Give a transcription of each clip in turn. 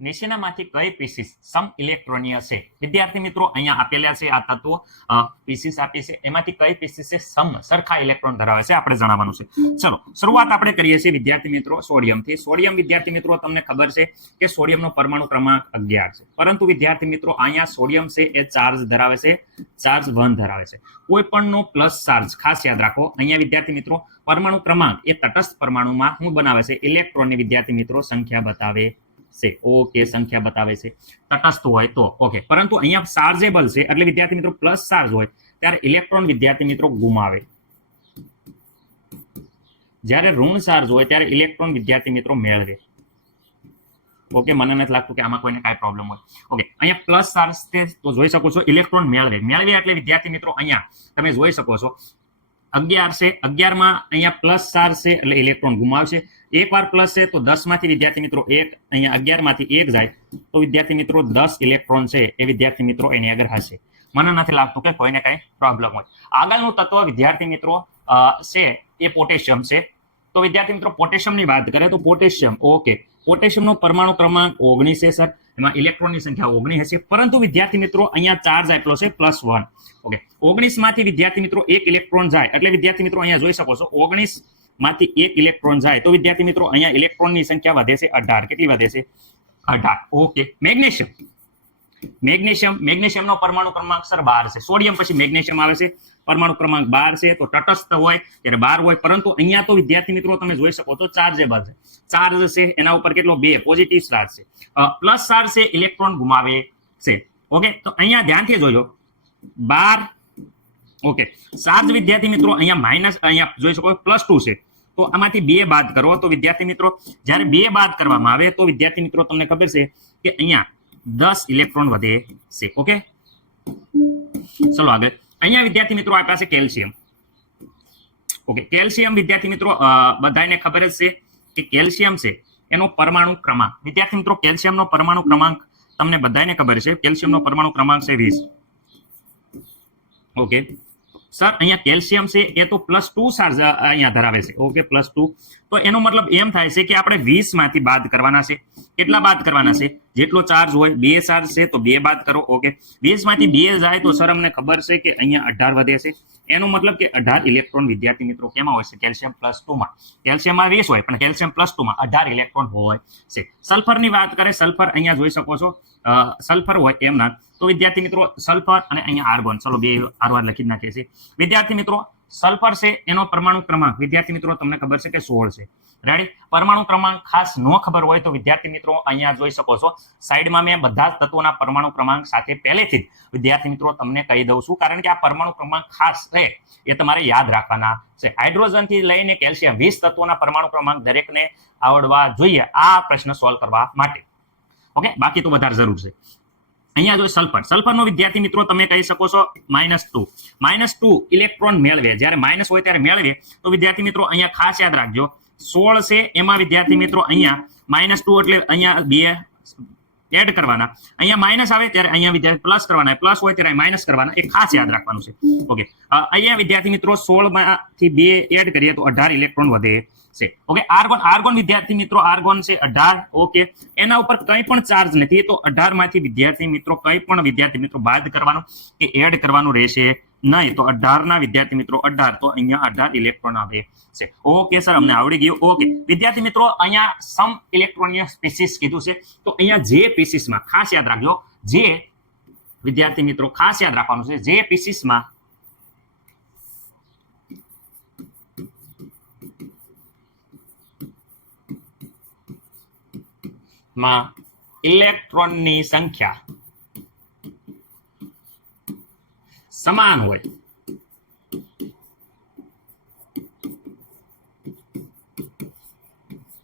નીચેનામાંથી કઈ પીસીસ સમ ઇલેક્ટ્રોનીય છે? વિદ્યાર્થી મિત્રો અહીંયા આપેલા છે આ તત્વો પીસીસ આપી છે, એમાંથી કઈ પીસીસ છે સમ સરખા ઇલેક્ટ્રોન ધરાવે છે આપણે જણાવવાનું છે. ચલો શરૂઆત આપણે કરીએ છીએ વિદ્યાર્થી મિત્રો સોડિયમથી. સોડિયમ વિદ્યાર્થી મિત્રો તમને ખબર છે કે સોડિયમનો પરમાણુ ક્રમાંક 11 છે, પરંતુ વિદ્યાર્થી મિત્રો અહીંયા સોડિયમ છે એ ચાર્જ ધરાવે છે, ચાર્જ 1 ધરાવે છે. કોઈ પણનો પ્લસ ચાર્જ ખાસ યાદ રાખો. અહીંયા વિદ્યાર્થી મિત્રો પરમાણુ ક્રમાંક એ તટસ્થ પરમાણુમાં શું બનાવે છે? ઇલેક્ટ્રોનની વિદ્યાર્થી મિત્રો સંખ્યા બતાવે છે. ઓકે, સંખ્યા બતાવે છે તટસ્થ હોય તો. ઓકે, પરંતુ અહીંયા ચાર્જેબલ છે એટલે વિદ્યાર્થી મિત્રો પ્લસ ચાર્જ હોય ત્યારે ઇલેક્ટ્રોન વિદ્યાર્થી મિત્રો ગુમાવે. જ્યારે ઋણ ચાર્જ હોય ત્યારે ઇલેક્ટ્રોન વિદ્યાર્થી મિત્રો મેળવે. ઓકે, મને નથી લાગતું કે આમાં કોઈને કાંઈ પ્રોબ્લેમ હોય. ઓકે, અહીંયા પ્લસ ચાર્જ છે તો જોઈ શકો છો ઇલેક્ટ્રોન મેળવે એટલે વિદ્યાર્થી મિત્રો અહીંયા તમે જોઈ શકો છો 11 છે, 11માં અહીંયા પ્લસ ચાર્જ છે એટલે ઇલેક્ટ્રોન ગુમાવશે. એક વાર પ્લસ છે તો 10 માંથી વિદ્યાર્થી મિત્રો 1 અહીંયા 11 માંથી 1 જાય તો વિદ્યાર્થી મિત્રો 10 ઇલેક્ટ્રોન છે એ વિદ્યાર્થી મિત્રો એની આગળ હશે. મને નથી લાગતું કે કોઈને કઈ પ્રોબ્લેમ હોય. આગળનું તત્વ વિદ્યાર્થી મિત્રો છે એ પોટેશિયમ છે. તો વિદ્યાર્થી મિત્રો પોટેશિયમની વાત કરે તો પોટેશિયમ, ઓકે, પોટેશિયમનો પરમાણુ ક્રમાંક 19 છે સર. એમાં ઇલેક્ટ્રોનની સંખ્યા 19 હશે, પરંતુ વિદ્યાર્થી મિત્રો અહીંયા ચાર્જ આપેલો છે +1. ઓકે, 19 માંથી વિદ્યાર્થી મિત્રો 1 ઇલેક્ટ્રોન જાય એટલે વિદ્યાર્થી મિત્રો અહીંયા જોઈ શકો છો 19 માંથી 1 ઇલેક્ટ્રોન જાય તો વિદ્યાર્થી મિત્રો અહીંયા ઇલેક્ટ્રોનની સંખ્યા વધે છે 18. કેટલી વધે છે? 18. ઓકે, મેગ્નેશિયમનો પરમાણુ ક્રમાંક સર 12 છે. સોડિયમ પછી મેગ્નેશિયમ આવે છે, પરમાણુ ક્રમાંક 12 છે તો તટસ્થ હોય ત્યારે 12 હોય, પરંતુ અહીંયા તો વિદ્યાર્થી મિત્રો તમે જોઈ શકો છો ચાર્જેબલ છે. ચાર્જ છે એના ઉપર કેટલો? 2 પોઝિટિવ ચાર્જ છે. પ્લસ ચાર્જ છે ઇલેક્ટ્રોન ગુમાવે છે. ઓકે, તો અહીંયા ધ્યાનથી જોજો 12. ઓકે, ચાર્જ વિદ્યાર્થી મિત્રો અહીંયા માઇનસ, અહીંયા જોઈ શકો +2 છે તો આમાંથી 2 બાદ કરો તો વિદ્યાર્થી મિત્રો જ્યારે 2 બાદ કરવામાં આવે તો વિદ્યાર્થી મિત્રો તમને ખબર છે કે અહીંયા 10 ઇલેક્ટ્રોન વધે છે. ઓકે, ચલો આગળ. અહીંયા વિદ્યાર્થી મિત્રો આપણા છે કેલ્શિયમ. ઓકે, કેલ્શિયમ વિદ્યાર્થી મિત્રો બધાને ખબર જ છે કે કેલ્શિયમ છે એનો પરમાણુ ક્રમાંક વિદ્યાર્થી મિત્રો કેલ્શિયમનો પરમાણુ ક્રમાંક તમને બધાને ખબર છે. કેલ્શિયમનો પરમાણુ ક્રમાંક છે 20. ઓકે સર, અહીંયા કેલ્શિયમ છે એ તો +2 ચાર્જ અહીંયા ધરાવે છે. ઓકે, +2 તો એનો મતલબ એમ થાય છે કે આપણે 20 માંથી બાદ કરવાના છે. કેટલા બાદ કરવાના છે? જેટલો ચાર્જ હોય 2 ચાર્જ છે તો 2 બાદ કરો. ઓકે, 20 માંથી 2 જાય તો સર અમને ખબર છે કે અહીંયા 18 વધે છે. એનો મતલબ કે 18 ઇલેક્ટ્રોન વિદ્યાર્થી મિત્રો કેમાં હોય છે? કેલ્શિયમ +2 માં. કેલ્શિયમમાં 20 હોય પણ કેલ્શિયમ +2 માં 18 ઇલેક્ટ્રોન હોય છે. સલ્ફરની વાત કરે, સલ્ફર અહીંયા જોઈ શકો છો સલ્ફર હોય એમના તો વિદ્યાર્થી મિત્રો સલ્ફર અને અહીંયા આર્ગોન, ચલો 2 આરવાર લખી જ નાખીએ છીએ. વિદ્યાર્થી મિત્રો સલ્ફર છે એનો પરમાણુ ક્રમાંક વિદ્યાર્થી મિત્રો તમને ખબર છે કે 16 છે. રેડી? પરમાણુ ક્રમાંક ખાસ ન ખબર હોય તો વિદ્યાર્થી મિત્રો અહીંયા જોઈ શકો છો સાઈડમાં મેં બધા જ તત્વોના પરમાણુ ક્રમાંક સાથે પહેલેથી જ વિદ્યાર્થી મિત્રો તમને કહી દઉં છું, કારણ કે આ પરમાણુ ક્રમાંક ખાસ છે એ તમારે યાદ રાખવાના છે. હાઇડ્રોજન થી લઈને કેલ્શિયમ 20 તત્વોના પરમાણુ ક્રમાંક દરેકને આવડવા જોઈએ આ પ્રશ્ન સોલ્વ કરવા માટે. ઓકે, બાકી તો વધારે જરૂર છે. અહીંયા જો સલ્ફરનો વિદ્યાર્થી મિત્રો તમે કહી શકો છો -2 ઇલેક્ટ્રોન મેળવે. જ્યારે માઇનસ હોય ત્યારે મેળવે તો વિદ્યાર્થી મિત્રો અહીંયા ખાસ યાદ રાખજો 16 છે એમાં વિદ્યાર્થી મિત્રો અહીંયા -2 એટલે અહીંયા 2 એડ કરવાના. અહીંયા માઇનસ આવે ત્યારે અહીંયા વિદ્યાર્થી પ્લસ કરવાના, પ્લસ હોય ત્યારે માઇનસ કરવાના. એ ખાસ યાદ રાખવાનું છે. ઓકે, અહીંયા વિદ્યાર્થી મિત્રો 16 માંથી 2 એડ કરીએ તો 18 ઇલેક્ટ્રોન વધે છે. ઓકે, આર્ગોન વિદ્યાર્થી મિત્રો આર્ગોન છે 18. ઓકે, એના ઉપર કંઈ પણ ચાર્જ નથી તો 18 માંથી વિદ્યાર્થી મિત્રો કંઈ પણ વિદ્યાર્થી મિત્રો બાદ કરવાનું કે એડ કરવાનું રહેશે નહીં. તો 18 ના વિદ્યાર્થી મિત્રો 18 તો અહીંયા 18 ઇલેક્ટ્રોન આવે છે. ઓકે સર, અમને આવડી ગયું. ઓકે વિદ્યાર્થી મિત્રો અહીંયા સમ ઇલેક્ટ્રોનીય સ્પીસીસ કીધું છે તો અહીંયા જે પીસીસમાં ખાસ યાદ રાખજો, જે વિદ્યાર્થી મિત્રો ખાસ યાદ રાખવાનું છે જે પીસીસમાં ઇલેક્ટ્રોનની સંખ્યા સમાન હોય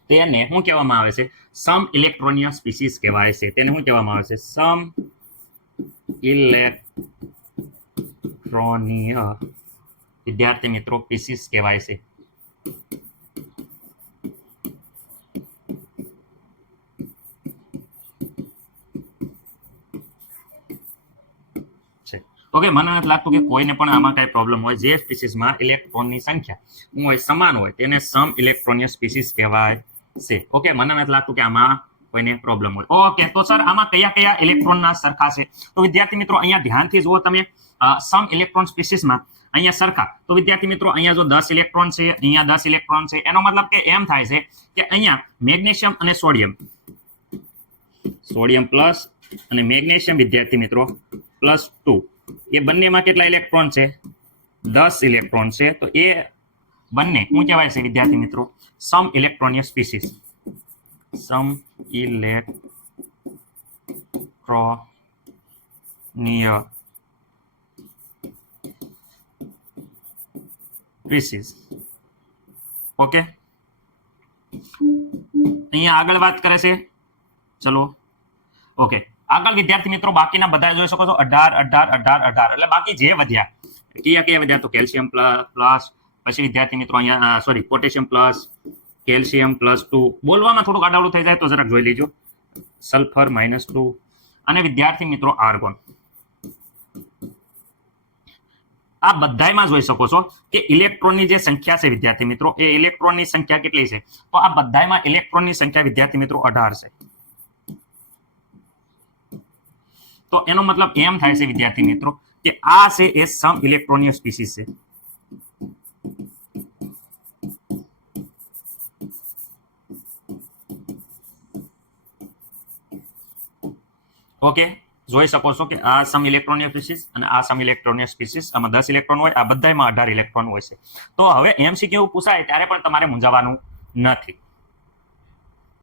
તેને શું કહેવામાં આવે છે? સમ ઇલેક્ટ્રોનીય સ્પીસીસ કહેવાય છે. તેને શું કહેવામાં આવે છે? સમ ઇલેક્ટ્રોનીય વિદ્યાર્થી મિત્રો સ્પીસીસ કહેવાય છે. ઓકે, મને નથી લાગતું કે કોઈને પણ આમાં કઈ પ્રોબ્લેમ હોય. જે સ્પીસીસમાં ઇલેક્ટ્રોનની સંખ્યા હોય સમાન હોય તેને સમ ઇલેક્ટ્રોનીય સ્પીસીસ કહેવાય છે. ઓકે, મને નથી લાગતું કે આમાં કોઈને પ્રોબ્લેમ હોય. ઓકે, તો સર આમાં કયા કયા ઇલેક્ટ્રોનના સરખા છે? તો વિદ્યાર્થી મિત્રો અહીંયા ધ્યાનથી જુઓ તમે, સમ ઇલેક્ટ્રોન સ્પીસીસમાં અહીંયા સરખા. તો વિદ્યાર્થી મિત્રો અહીંયા જો 10 ઇલેક્ટ્રોન છે, અહીંયા 10 ઇલેક્ટ્રોન છે, એનો મતલબ કે એમ થાય છે કે અહીંયા મેગ્નેશિયમ અને સોડિયમ પ્લસ અને મેગ્નેશિયમ વિદ્યાર્થી મિત્રો +2, એ બંનેમાં કેટલા ઇલેક્ટ્રોન છે? 10 ઇલેક્ટ્રોન છે. તો એ બંને શું કહેવાય છે વિદ્યાર્થી મિત્રો? સમ ઇલેક્ટ્રોનિક સ્પીસીસ. સમ ઇલેક્ટ્રોનિય સ્પીસીસ. ઓકે, અહીંયા આગળ વાત કરે છે. ચલો, ઓકે, આગળ વિદ્યાર્થી મિત્રો બાકીના બધા જોઈ શકો છો 18 એટલે બાકી જે વધ્યા કયા વધ્યા? તો કેલ્શિયમ પ્લસ, પછી વિદ્યાર્થી મિત્રો અહીંયા સોરી પોટેશિયમ પ્લસ, કેલ્શિયમ +2. બોલવામાં થોડુંક આડાવડું થઈ જાય તો જરાક જોઈ લેજો. સલ્ફર -2 અને વિદ્યાર્થી મિત્રો આર્ગોન. આ બધાયમાં જોઈ શકો છો કે ઇલેક્ટ્રોનની જે સંખ્યા છે વિદ્યાર્થી મિત્રો, એ ઇલેક્ટ્રોનની સંખ્યા કેટલી છે? તો આ બધાયમાં ઇલેક્ટ્રોનની સંખ્યા વિદ્યાર્થી મિત્રો 18 છે. તો એનો મતલબ એમ થાય છે વિદ્યાર્થી મિત્રો કે આ છે એ સમ ઇલેક્ટ્રોનિક સ્પીસીસ છે. ઓકે, જોઈ શકો છો કે આ સમ ઇલેક્ટ્રોનિક સ્પીસીસ અને આ સમ ઇલેક્ટ્રોનિક સ્પીસીસ. આમાં 10 ઇલેક્ટ્રોન હોય, આ બધામાં 18 ઇલેક્ટ્રોન હોય છે. તો હવે એમસીક્યુ પૂછાય ત્યારે પણ તમારે મૂંઝાવાનું નથી.